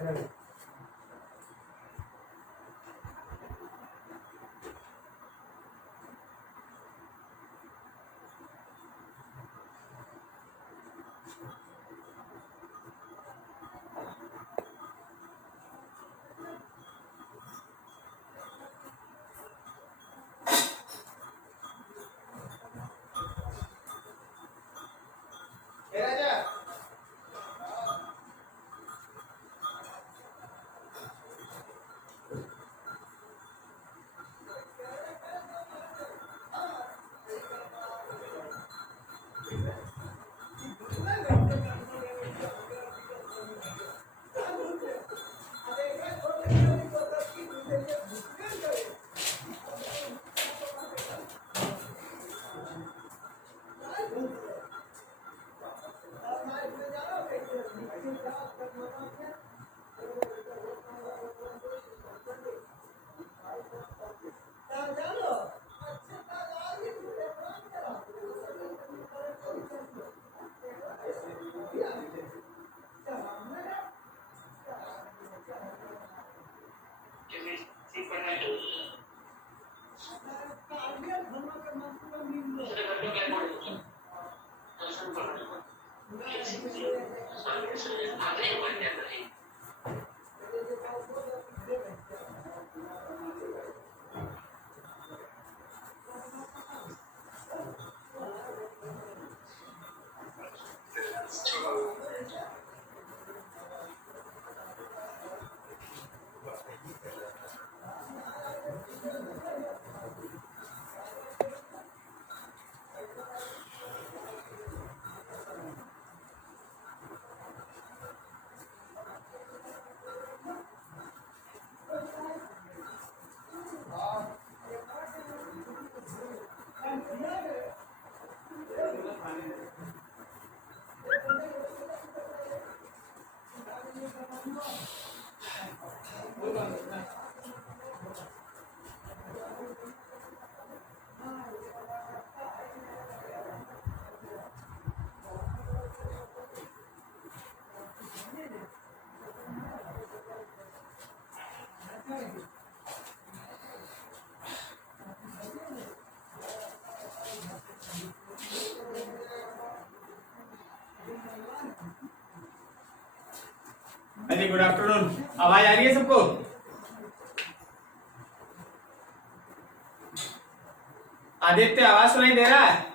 Very good afternoon. आवाज आ रही है सबको? आदित्य आवाज सुनाई दे रहा है?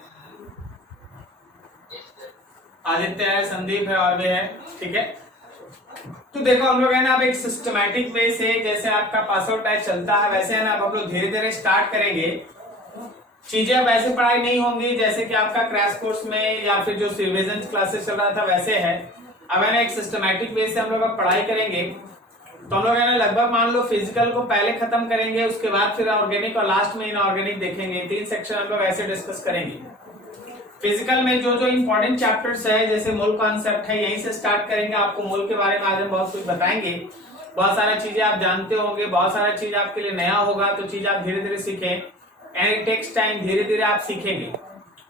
आदित्य है, संदीप है और भी है, ठीक है। तो देखो हम लोग है ना अब एक सिस्टमैटिक वे से जैसे आपका पासआउट टाइप चलता है वैसे है ना अब हम लोग धीरे धीरे स्टार्ट करेंगे। चीजें अब वैसे पढ़ाई नहीं होंगी जैसे कि आपका क्रैश कोर्स में या फिर जो रिवीजन क्लासेस चल रहा था वैसे है। अब है ना एक सिस्टमैटिक वे से हम लोग अब पढ़ाई करेंगे। तो हम लोग है ना लगभग मान लो फिजिकल को पहले खत्म करेंगे, उसके बाद फिर ऑर्गेनिक और लास्ट में इनऑर्गेनिक देखेंगे। 3 सेक्शन हम लोग ऐसे डिस्कस करेंगे। फिजिकल में जो जो इंपॉर्टेंट चैप्टर्स है जैसे मूल कॉन्सेप्ट है यहीं से स्टार्ट करेंगे। आपको मूल के बारे में आज हम बहुत कुछ बताएंगे। बहुत सारी चीजें आप जानते होंगे, बहुत सारा चीज आपके लिए नया होगा, तो चीज आप धीरे धीरे सीखें एंड इट टेक्स टाइम। धीरे धीरे आप सीखेंगे।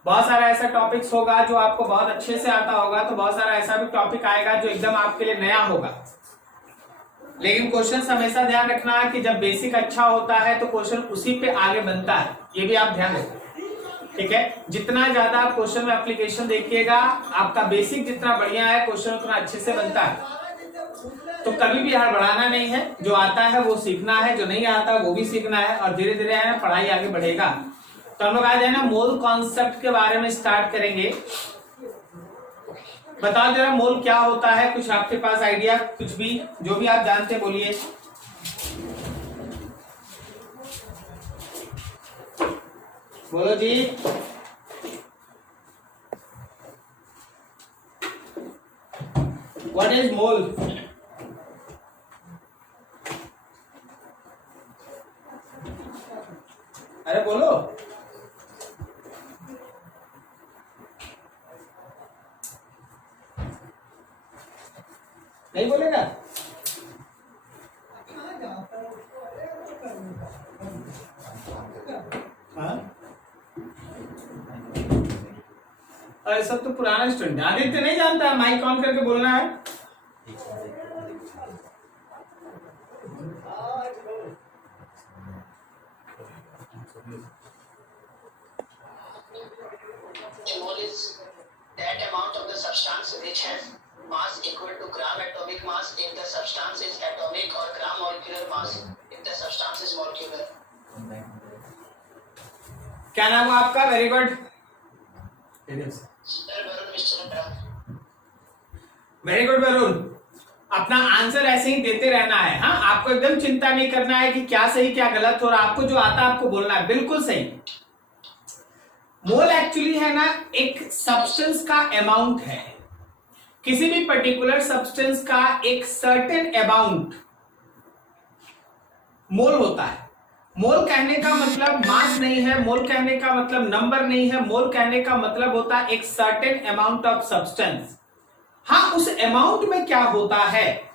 बहुत सारा ऐसा टॉपिक्स होगा जो आपको बहुत अच्छे से आता होगा, तो बहुत सारा ऐसा भी टॉपिक आएगा जो एकदम आपके लिए नया होगा। लेकिन क्वेश्चन हमेशा ध्यान रखना है कि जब बेसिक अच्छा होता है तो क्वेश्चन उसी पे आगे बनता है, ये भी आप ध्यान रखें, ठीक है। जितना ज्यादा आप क्वेश्चन में एप्लीकेशन देखिएगा, आपका बेसिक जितना बढ़िया है क्वेश्चन उतना अच्छे से बनता है। तो कभी भी हड़बड़ाना नहीं है, जो आता है वो सीखना है, जो नहीं आता वो भी सीखना है और धीरे धीरे है ना पढ़ाई आगे बढ़ेगा। तो हम लोग आज है ना मोल कॉन्सेप्ट के बारे में स्टार्ट करेंगे। बताओ जरा मोल क्या होता है, कुछ आपके पास आइडिया, कुछ भी जो भी आप जानते बोलिए। बोलो जी। What is mole? अरे बोलो। नहीं बोलेगा? अरे सब तो पुराना स्टूडेंट। आदित्य नहीं जानता, माइक ऑन करके बोलना है। mole is that amount of the substance which has mass equal to gram atomic mass if the substance is atomic or gram molecular mass if the substance is molecular. क्या नाम है आपका? Very good. Very good Varun. अपना answer ऐसे ही देते रहना है। हाँ, आपको एकदम चिंता नहीं करना है कि क्या सही क्या गलत हो रहा, आपको जो आता है आपको बोलना है, बिल्कुल सही। मोल एक्चुअली है ना एक सब्सटेंस का अमाउंट है, किसी भी पर्टिकुलर सब्सटेंस का एक सर्टेन अमाउंट मोल होता है। मोल कहने का मतलब मास नहीं है, मोल कहने का मतलब नंबर नहीं है, मोल कहने का मतलब होता है एक सर्टेन अमाउंट ऑफ सब्सटेंस। हाँ, उस अमाउंट में क्या होता है,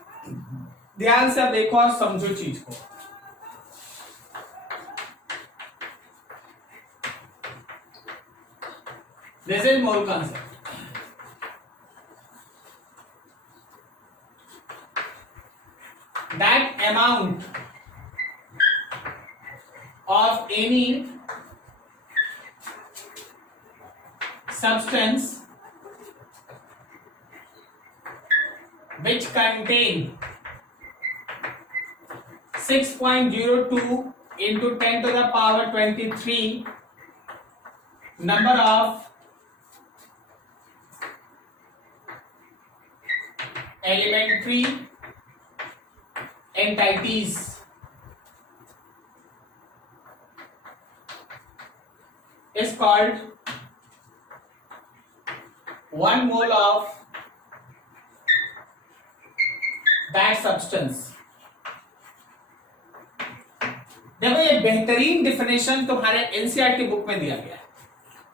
ध्यान से देखो और समझो चीज को। This is mole concept. That amount of any substance which contain 6.02 into 10 to the power 23 number of elementary entities is called 1 mole of that substance। देखो ये बेहतरीन डिफिनेशन तुम्हारे एनसीईआरटी बुक में दिया गया है,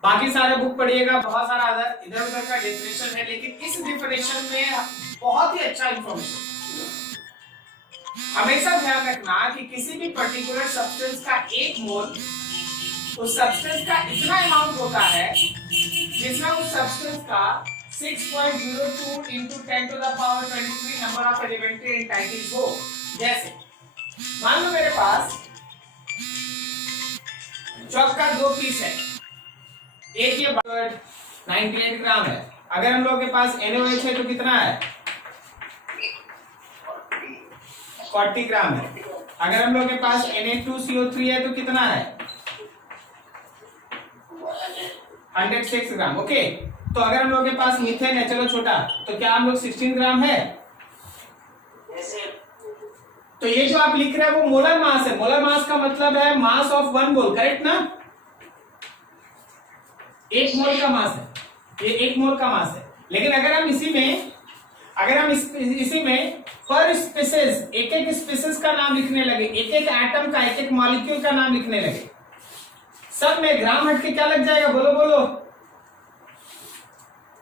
बाकी सारे बुक पढ़िएगा, बहुत सारा इधर उधर का डेफिनेशन है, लेकिन इस डिफिनेशन में बहुत ही अच्छा इंफॉर्मेशन। हमेशा ध्यान रखना कि किसी भी पर्टिकुलर सब्सटेंस का एक मोल उस सब्सटेंस का इतना अमाउंट होता है जिसमें उस सब्सटेंस का 6.02 into 10 to the power 23 number of elementary entities हो। जैसे मान लो मेरे पास चॉक का 2 पीस है, एक ये 98 ग्राम है। अगर हम लोग के पास NaOH है तो कितना है? 40 ग्राम है। अगर हम लोग के पास Na2CO3 है तो कितना है? 106 ग्राम। ओके, तो अगर हम लोग के पास मीथेन है, चलो छोटा, तो क्या हम लोग 16 ग्राम है? तो ये जो आप लिख रहे हैं वो मोलर मास है। मोलर मास का मतलब है मास ऑफ 1 मोल, करेक्ट ना? 1 मोल का मास है, ये 1 मोल का मास है। लेकिन अगर हम इसी में पर स्पीसीज एक एक स्पीसीज का नाम लिखने लगे, एक एक एटम का, एक एक मॉलिक्यूल का नाम लिखने लगे, सब में ग्राम हट के क्या लग जाएगा? बोलो बोलो,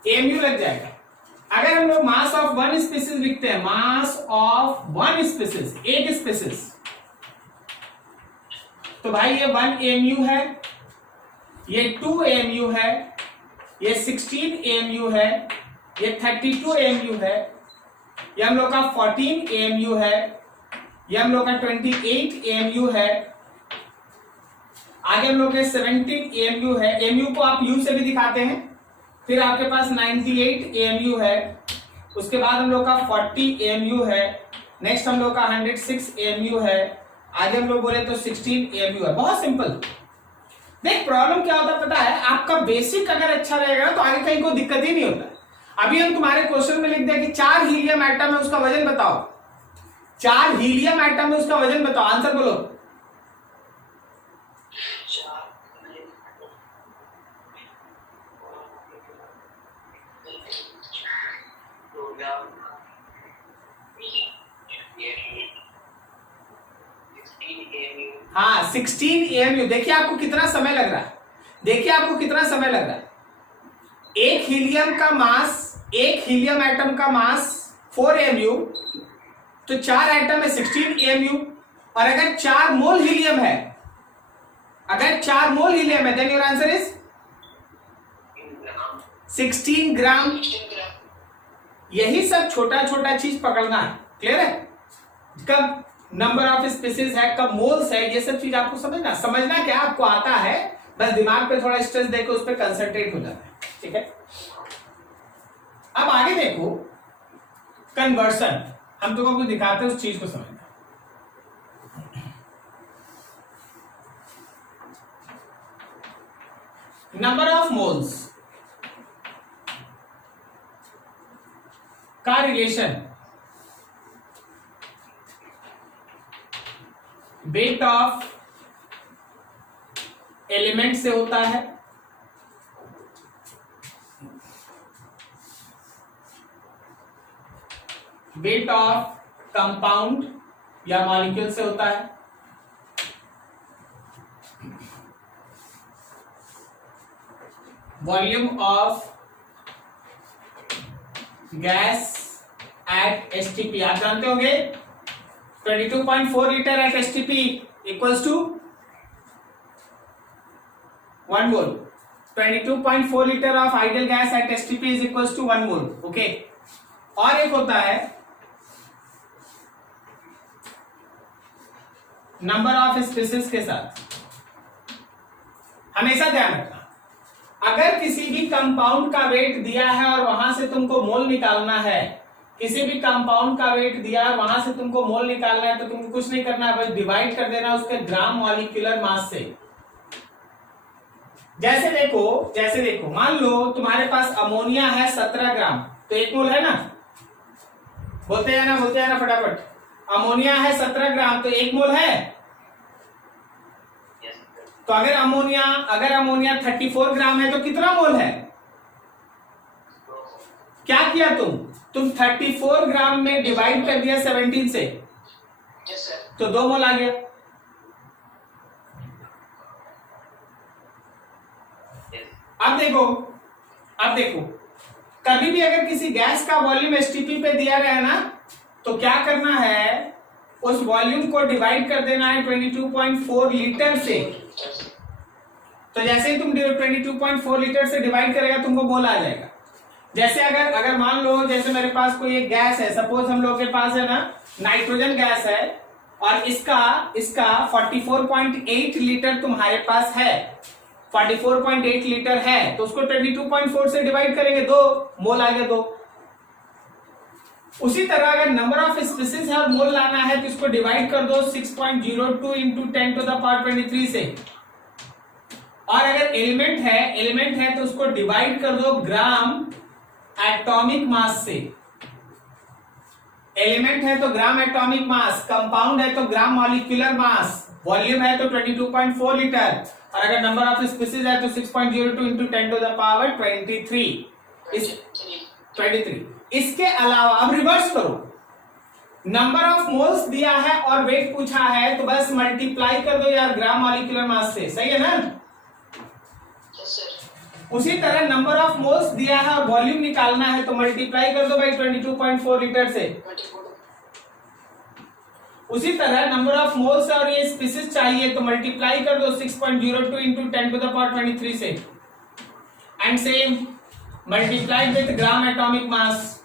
एमयू लग जाएगा। अगर हम लोग मास ऑफ 1 स्पीसीज लिखते हैं, मास ऑफ 1 स्पीसीज, एक स्पीसीज, तो भाई ये 1 AMU है, ये 2 AMU है, ये 16 AMU है, ये 32 AMU है, ये हम लोग का 14 AMU है, ये हम लोग का 28 AMU है, आगे हम लोग के 17 AMU है। AMU को आप U से भी दिखाते हैं। फिर आपके पास 98 AMU है, उसके बाद हम लोग का 40 AMU है, नेक्स्ट हम लोग का 106 AMU है, आगे हम लोग बोले तो 16 AMU है। बहुत सिंपल। देख प्रॉब्लम क्या होता है पता है, आपका बेसिक अगर अच्छा रहेगा ना तो आगे कहीं कोई दिक्कत ही नहीं होता। अभी हम तुम्हारे क्वेश्चन में लिख दें कि 4 हीलियम एटम है, उसका वजन बताओ। 4 हीलियम एटम है, उसका वजन बताओ, आंसर बोलो। हाँ 16 AMU। देखिए आपको कितना समय लग रहा है, देखिए आपको कितना समय लग रहा है। एक हीलियम का मास, एक हीलियम एटम का मास 4 AMU, तो 4 एटम है 16 AMU। और अगर 4 मोल हीलियम है, अगर 4 मोल हीलियम है, देन योर आंसर इज 16 ग्राम। यही सब छोटा छोटा चीज पकड़ना है, क्लियर है? कब नंबर ऑफ स्पीसीज है, कब मोल्स है, ये सब चीज आपको समझना क्या आपको आता है, बस दिमाग पे थोड़ा स्ट्रेस देकर उस पर कंसंट्रेट हो जाता है, ठीक है। अब आगे देखो कन्वर्सन, हम तुमको कुछ दिखाते हैं, उस चीज को समझना। नंबर ऑफ मोल्स का रिलेशन वेट ऑफ एलिमेंट से होता है, वेट ऑफ कंपाउंड या मॉलिक्यूल से होता है, volume of gas at STP, आप जानते होंगे 22.4 litre at STP equals to 1 mole, 22.4 litre of ideal gas at STP is equals to 1 mole, okay. और एक होता है नंबर ऑफ स्पीसीज के साथ, हमेशा ध्यान रखना, अगर किसी भी कंपाउंड का वेट दिया है और वहां से तुमको मोल निकालना है, किसी भी कंपाउंड का वेट दिया है वहां से तुमको मोल निकालना है, तो तुमको कुछ नहीं करना है, बस डिवाइड कर देना उसके ग्राम मॉलिक्यूलर मास से। जैसे देखो मान लो तुम्हारे पास अमोनिया है 17 ग्राम, तो 1 मोल है ना, बोलते हैं ना फटाफट, अमोनिया है 17 ग्राम तो 1 मोल है। तो अगर अमोनिया 34 ग्राम है तो कितना मोल है? क्या किया तुम 34 ग्राम में डिवाइड कर दिया 17 से, तो 2 मोल आ गया। अब देखो कभी भी अगर किसी गैस का वॉल्यूम एसटीपी पे दिया रहे ना, तो क्या करना है, उस वॉल्यूम को डिवाइड कर देना है 22.4 लीटर से। तो जैसे ही तुम 22.4 लीटर से डिवाइड करेगा तुमको मोल आ जाएगा। जैसे अगर मान लो जैसे मेरे पास कोई एक गैस है, सपोज हम लोग के पास है ना नाइट्रोजन गैस है, और इसका 44.8 लीटर तुम्हारे पास है, 44.8 लीटर है, तो उसको 22.4 से डिवाइड करेंगे, 2 मोल आ गया 2। उसी तरह अगर नंबर ऑफ स्पीसीज है और मोल लाना है तो इसको डिवाइड कर दो 6.02 इंटू 10 टू द पावर 23 से। और अगर एलिमेंट है तो उसको डिवाइड कर दो ग्राम एटॉमिक मास से। एलिमेंट है तो ग्राम एटॉमिक मास, कंपाउंड है तो ग्राम मॉलिक्यूलर मास, वॉल्यूम है तो 22.4 लीटर, और अगर नंबर ऑफ स्पीसीज है तो 6.02 इंटू 10 टू द पावर 23। इसके अलावा अब रिवर्स करो, नंबर ऑफ मोल्स दिया है और वेट पूछा है तो बस मल्टीप्लाई कर दो यार ग्राम मॉलिक्यूलर मास से, सही है ना। उसी तरह नंबर ऑफ मोल्स दिया है और वॉल्यूम निकालना है तो मल्टीप्लाई कर दो भाई 22.4 लीटर से। उसी तरह नंबर ऑफ मोल्स और ये स्पीसीज चाहिए तो मल्टीप्लाई कर दो 6.02 इंटू 10 टू द पावर 23 से, and same multiply with gram atomic mass.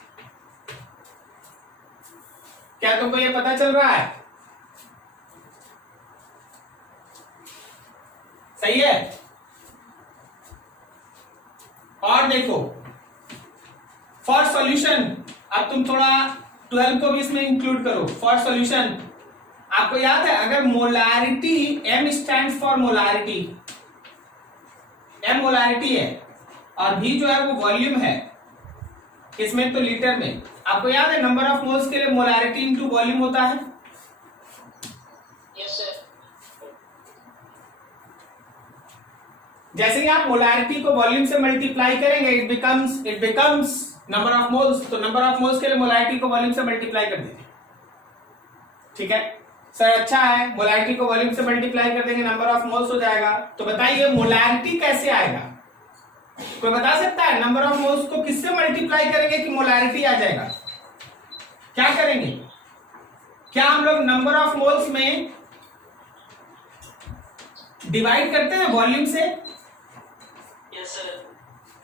क्या तुमको ये पता चल रहा है? सही है। और देखो फॉर सॉल्यूशन, अब तुम थोड़ा 12 को भी इसमें इंक्लूड करो। फॉर सॉल्यूशन आपको याद है, अगर molarity, M stands for molarity, M molarity है और भी जो है वो वॉल्यूम है, किसमें तो लीटर में। आपको याद है नंबर ऑफ मोल्स के लिए मोलारिटी इंटू वॉल्यूम होता है। Yes sir. जैसे ही आप मोलारिटी को वॉल्यूम से मल्टीप्लाई करेंगे it becomes number of moles, तो नंबर ऑफ मोल्स के लिए मोलारिटी को वॉल्यूम से मल्टीप्लाई कर देंगे। ठीक है सर, अच्छा है, मोलारिटी को वॉल्यूम से मल्टीप्लाई कर देंगे नंबर ऑफ मोल्स हो जाएगा। तो बताइए मोलारिटी कैसे आएगा? कोई बता सकता है? नंबर ऑफ मोल्स को किससे मल्टीप्लाई करेंगे कि मोलारिटी आ जाएगा? क्या करेंगे? क्या हम लोग नंबर ऑफ मोल्स में डिवाइड करते हैं वॉल्यूम से? Yes sir.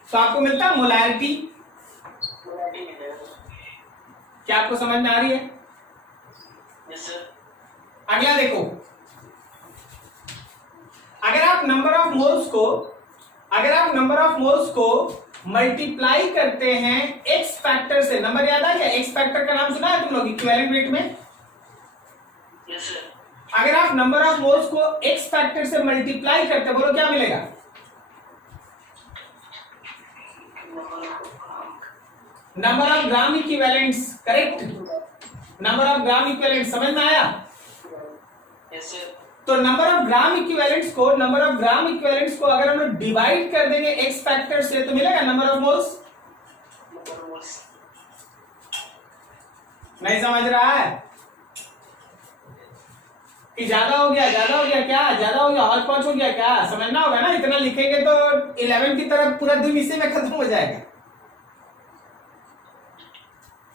तो आपको मिलता है मोलारिटी। क्या आपको समझ में आ रही है? यस अगला देखो, अगर आप नंबर ऑफ मोल्स को मल्टीप्लाई करते हैं एक्स फैक्टर से, नंबर याद आ गया, एक्स फैक्टर का नाम सुना है तुम लोग इक्विवेलेंट वेट में? Yes sir. अगर आप नंबर ऑफ मोल्स को एक्स फैक्टर से मल्टीप्लाई करते, बोलो क्या मिलेगा? Number of gram equivalents, correct, number of gram equivalent, समझ में आया? Yes sir. तो नंबर ऑफ ग्राम इक्विवेलेंट्स को अगर हम लोग डिवाइड कर देंगे एक्स फैक्टर से तो मिलेगा नंबर ऑफ मोल्स। नहीं समझ रहा है कि ज्यादा हो गया क्या, ज्यादा हो गया, हॉच पॉच हो गया क्या? समझना होगा ना, इतना लिखेंगे तो 11 की तरफ पूरा दिन इसी में खत्म हो जाएगा।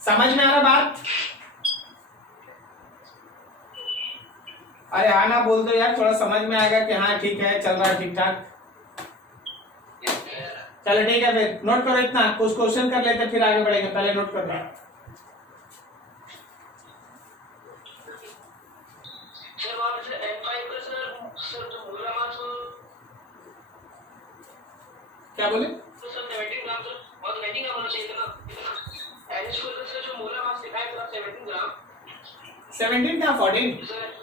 समझ में आ रहा बात? अरे हाँ ना बोल दो यार, थोड़ा समझ में आएगा कि हाँ ठीक है, चल रहा है ठीक ठाक। चलो ठीक है, फिर नोट करो इतना, कुछ क्वेश्चन कर लेते फिर आगे बढ़ेंगे, पहले नोट कर लो। क्या बोले? तो सर 17 ग्राम सर, और 19 ग्राम होना चाहिए था ना। एन स्क्वायर सर जो मोलर मास दिखाया था 17 ग्राम। 17 क्या 14? Sir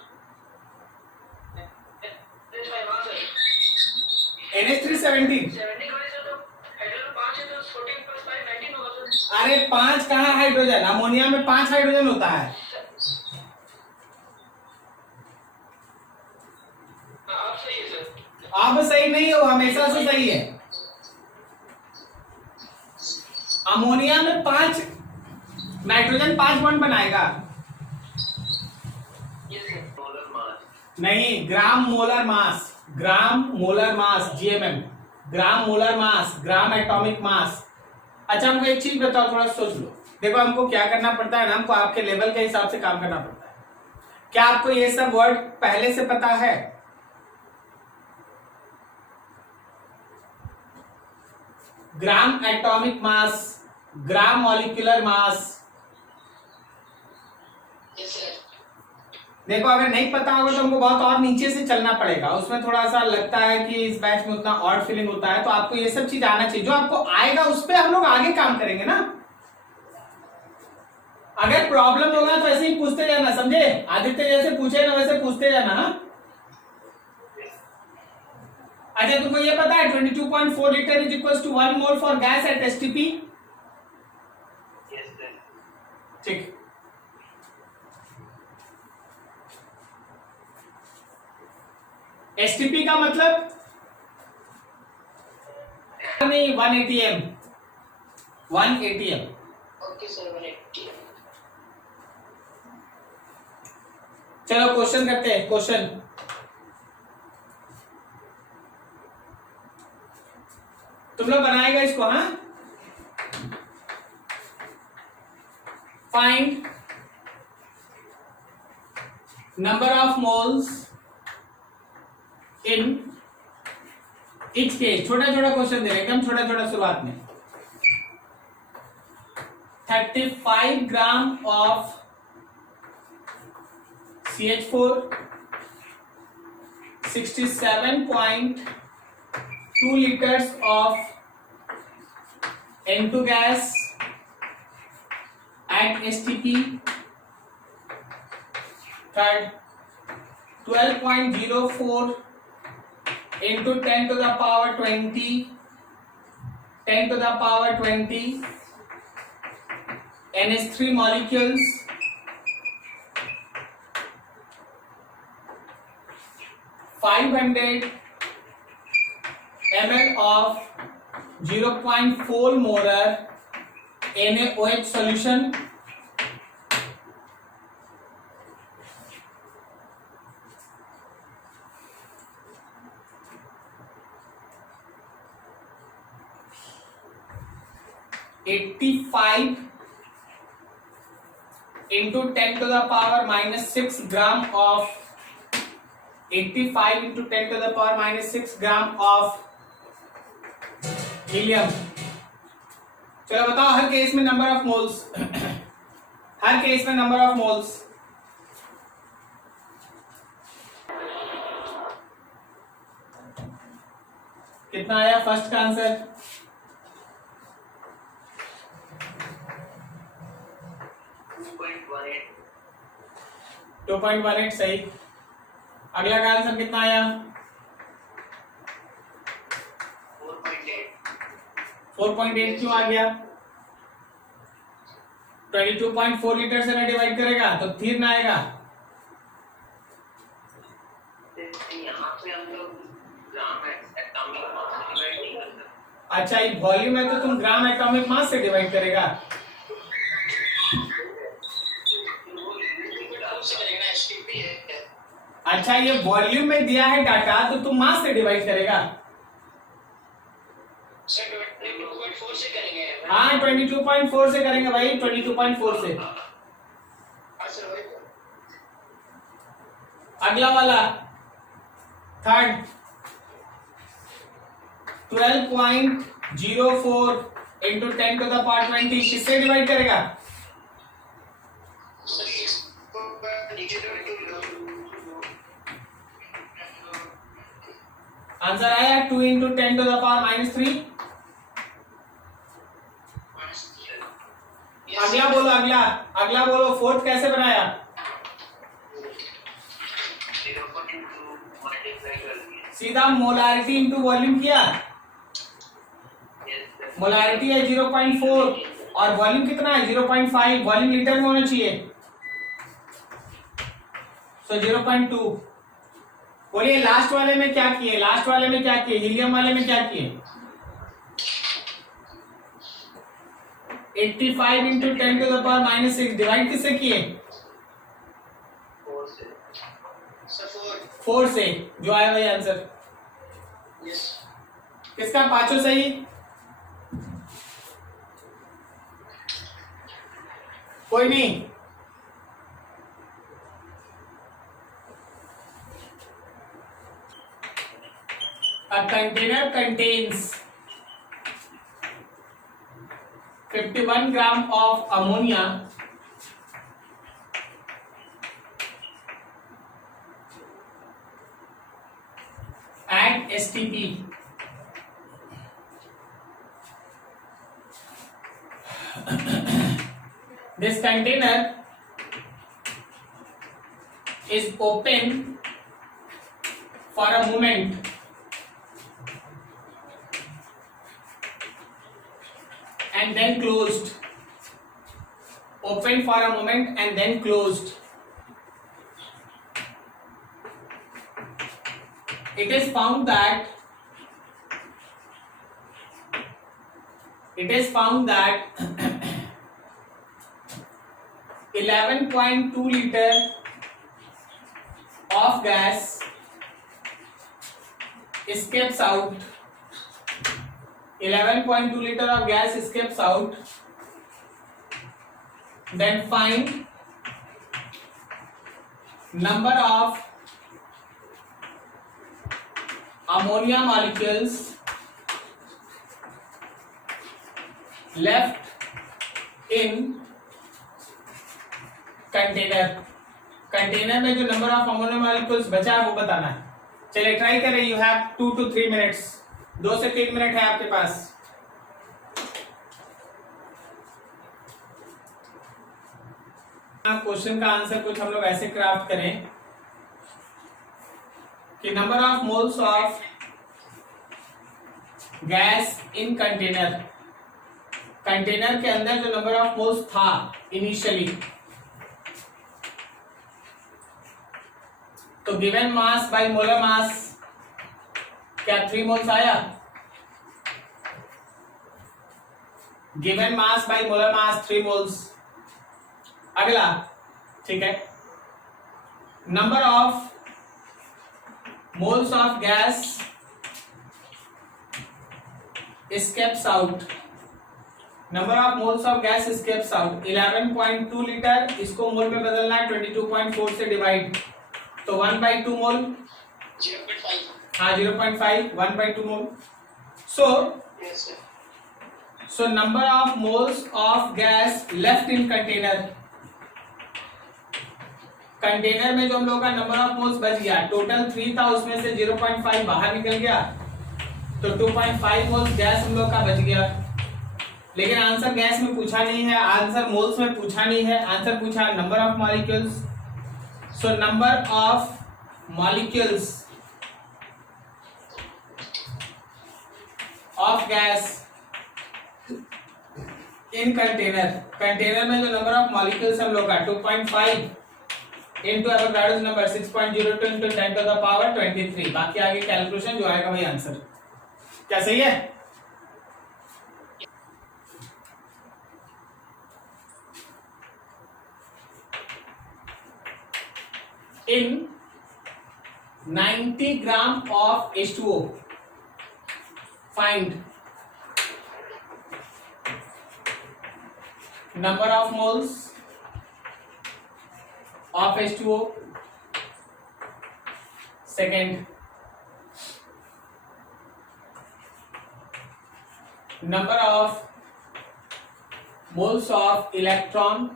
NH3 17। 70 का सर, तो हाइड्रोजन 5 है तो 14 + 5 19 होगा सर। अरे 5 कहाँ हाइड्रोजन? अमोनिया में 5 हाइड्रोजन होता है। आप सही है सर। अब सही नहीं हो, हमेशा से सही है। अमोनिया में 5 नाइट्रोजन 5 बॉन्ड बनाएगा। मोलर मास नहीं, ग्राम मोलर मास, GMM, ग्राम molar mass, gram atomic mass. अच्छा हमको एक चीज बताओ, थोड़ा सोच लो। देखो हमको क्या करना पड़ता है ना, हमको आपके लेवल के हिसाब से काम करना पड़ता है। क्या आपको ये सब वर्ड पहले से पता है? Gram atomic mass, gram molecular mass. Yes sir. देखो अगर नहीं पता होगा तो हमको बहुत और नीचे से चलना पड़ेगा, उसमें थोड़ा सा लगता है कि इस बैच में उतना ऑड फीलिंग होता है, तो आपको ये सब चीज आना चाहिए। जो आपको आएगा उस पे हम लोग आगे काम करेंगे ना। अगर प्रॉब्लम होगा तो ऐसे ही पूछते जाना, समझे? आदित्य जैसे पूछे ना वैसे पूछते जाना। हाँ अच्छा, तुमको ये पता है 22.4 litre is equal to 1 mole for gas at STP? Yes sir. ठीक, STP का मतलब नहीं 1 ATM। Okay sir, 180। चलो क्वेश्चन करते हैं। क्वेश्चन तुम लोग बनाएगा इसको। हाँ, find number of moles in each case. छोटा छोटा क्वेश्चन दे रहे, एकदम छोटा छोटा शुरुआत में। 35 gram of CH4, 67.2 liters of N2 gas at STP. Third, 12.04 into 10 to the power 20 NH3 molecules, 500 ml of 0.4 molar NaOH solution, (85 into 10 to the power minus 6 gram of 85 into 10 to the power minus 6 gram of helium. चलो बताओ हर case में number of moles कितना आया first का answer? 2.18 सही। अगला का answer कितना आया? 4.8 क्यों आ गया? 22.4 लीटर से ना डिवाइड करेगा तो फिर ना आएगा। यहाँ पे हम लोग ग्राम एटॉमिक मास से डिवाइड नहीं कर सकते। अच्छा, ये वॉल्यूम है तो तुम ग्राम एटॉमिक मास से डिवाइड करेगा। अच्छा, ये वॉल्यूम में दिया है डाटा तो तुम मास से डिवाइड करेगा। हाँ 22.4 से करेंगे भाई, 22.4 से। अगला वाला थर्ड 12.04 इंटू 10⁻20 किससे डिवाइड करेगा? आंसर आया 2 इंटू 10⁻−3। अगला बोलो, अगला बोलो, फोर्थ कैसे बनाया? सीधा मोलारिटी इंटू वॉल्यूम किया। मोलारिटी है 0.4 और वॉल्यूम कितना है 0.5। वॉल्यूम लीटर में होना चाहिए, सो 0.2। बोलिए लास्ट वाले में क्या किए? लास्ट वाले में क्या किए? हीलियम वाले में क्या किए? 85 इंटू 10⁻⁻6 डिवाइड किससे किए? 4 से, जो आया वही आंसर। किसका पांचों सही? कोई नहीं। A container contains 51 gram of ammonia at STP. This container is open for a moment and then closed. Open for a moment and then closed. It is found that 11.2 liter of gas escapes out. 11.2 liter of gas escapes out. Then find number of ammonia molecules left in container. Container में जो number of ammonia molecules बचा है वो बताना है। चलिए try करें। You have 2 to 3 minutes. 2 से 3 मिनट है आपके पास। क्वेश्चन का आंसर कुछ हम लोग ऐसे क्राफ्ट करें कि number of moles of gas in container. Container के अंदर जो नंबर ऑफ मोल्स था इनिशियली, तो given mass by molar mass क्या 3 मोल्स आया? Given mass by molar mass 3 moles. अगला, ठीक है, number of moles of gas escapes out। Number of moles of gas escapes out 11.2 litre. इसको मोल में बदलना है, 22.4 से डिवाइड, तो 1/2 मोल। 0.5। हाँ 0.5, 1/2 मोल। So number of moles of gas left in container। Container में जो हम लोग का नंबर ऑफ मोल्स बच गया, टोटल 3 था, उसमें से 0.5 बाहर निकल गया, तो 2.5 मोल्स गैस हम लोग का बच गया। लेकिन आंसर गैस में पूछा नहीं है, आंसर मोल्स में पूछा नहीं है, आंसर पूछा number of molecules. So number of molecules of gas in container, container में जो नंबर ऑफ मॉलिक्यूल्स हम लोग का 2.5 into Avogadro's number 6.02 into 10 to the power 23। बाकी आगे कैलकुलेशन जो आएगा वही आंसर। क्या सही है? In 90 gram of H2O, find number of moles of H2O. Second, number of moles of electron.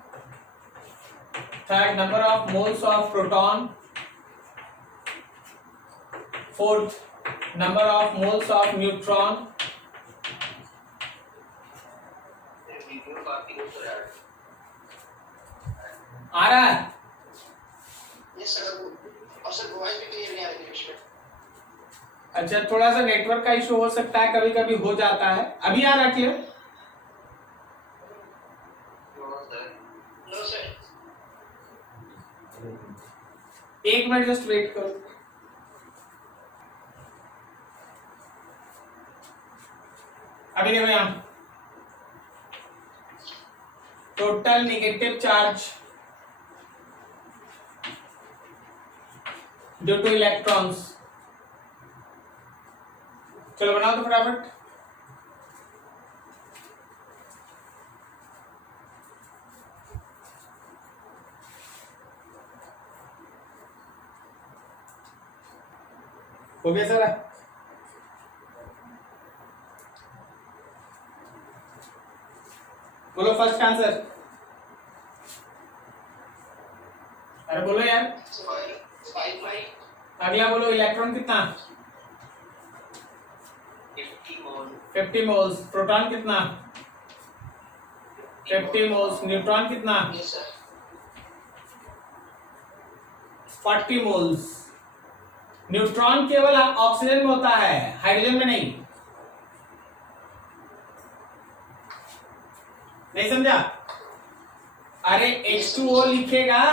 Third, number of moles of proton. Fourth, number of moles of neutron. आ रहा है? Yes sir. और sir voice भी clear नहीं आ रही है इसमें। अच्छा, थोड़ा सा नेटवर्क का इशू हो सकता है, कभी कभी हो जाता है। अभी आ रहा क्लियर? No sir. एक मिनट जस्ट वेट करो। अभी देखो यहां total negative charge due to electrons. चलो बनाओ तो फटाफट। हो गया सारा? बोलो फर्स्ट आंसर। अरे बोलो यार। अगला बोलो, इलेक्ट्रॉन कितना? 50 मोल्स। प्रोटॉन कितना? 50 मोल्स। न्यूट्रॉन कितना? 40 मोल्स। न्यूट्रॉन केवल ऑक्सीजन में होता है, हाइड्रोजन में नहीं। नहीं समझा? अरे H2O लिखेगा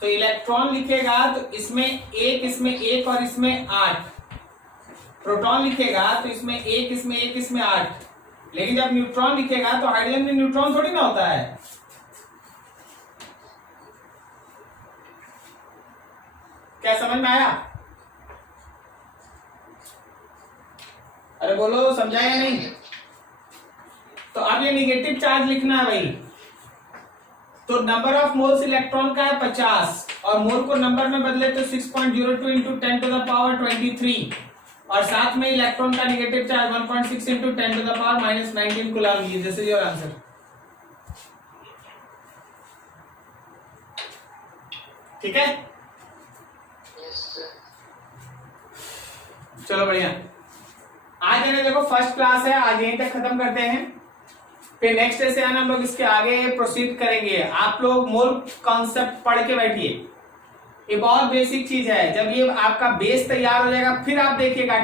तो इलेक्ट्रॉन लिखेगा तो इसमें एक और इसमें 8। प्रोटॉन लिखेगा तो इसमें एक, इसमें 8। लेकिन जब न्यूट्रॉन लिखेगा तो हाइड्रोजन में न्यूट्रॉन थोड़ी ना होता है। क्या समझ में आया? अरे बोलो, समझा या नहीं? तो अब ये निगेटिव चार्ज लिखना है भाई। तो नंबर ऑफ मोल्स इलेक्ट्रॉन का है 50 और मोल को नंबर में बदले तो 6.02 इंटू 10 टू द पावर 23 और साथ में इलेक्ट्रॉन का negative charge 1.6 into 10 to the power -19 coulomb. This is your answer. ठीक है, चलो बढ़िया। आज है ना, देखो फर्स्ट क्लास है, आज यहीं तक खत्म करते हैं। फिर नेक्स्ट डे से आना हम लोग इसके आगे प्रोसीड करेंगे। आप लोग मोल कॉन्सेप्ट पढ़ के बैठिए, ये बहुत बेसिक चीज है। जब ये आपका बेस तैयार हो जाएगा फिर आप देखिएगा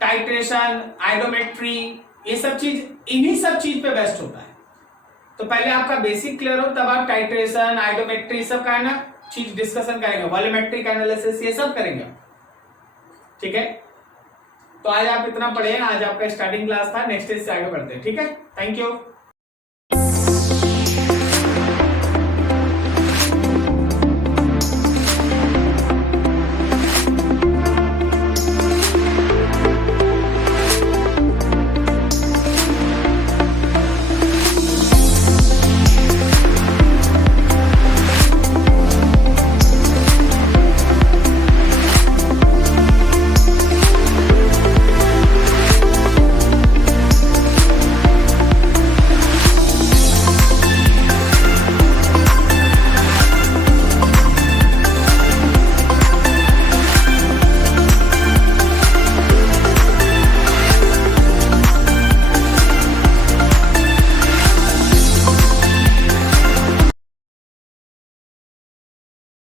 टाइट्रेशन, आइडोमेट्री, ये सब चीज, इन्हीं सब चीज पे बेस्ट होता है। तो पहले आपका बेसिक क्लियर हो, तब आप टाइट्रेशन, आइडोमेट्री सब का है ना चीज डिस्कशन करेंगे, वॉल्यूमेट्रिक एनालिसिस ये सब करेंगे। ठीक है, तो आज आप इतना पढ़े, आज आपका स्टार्टिंग क्लास था, नेक्स्ट डे से आगे बढ़ते हैं। ठीक है, थैंक यू।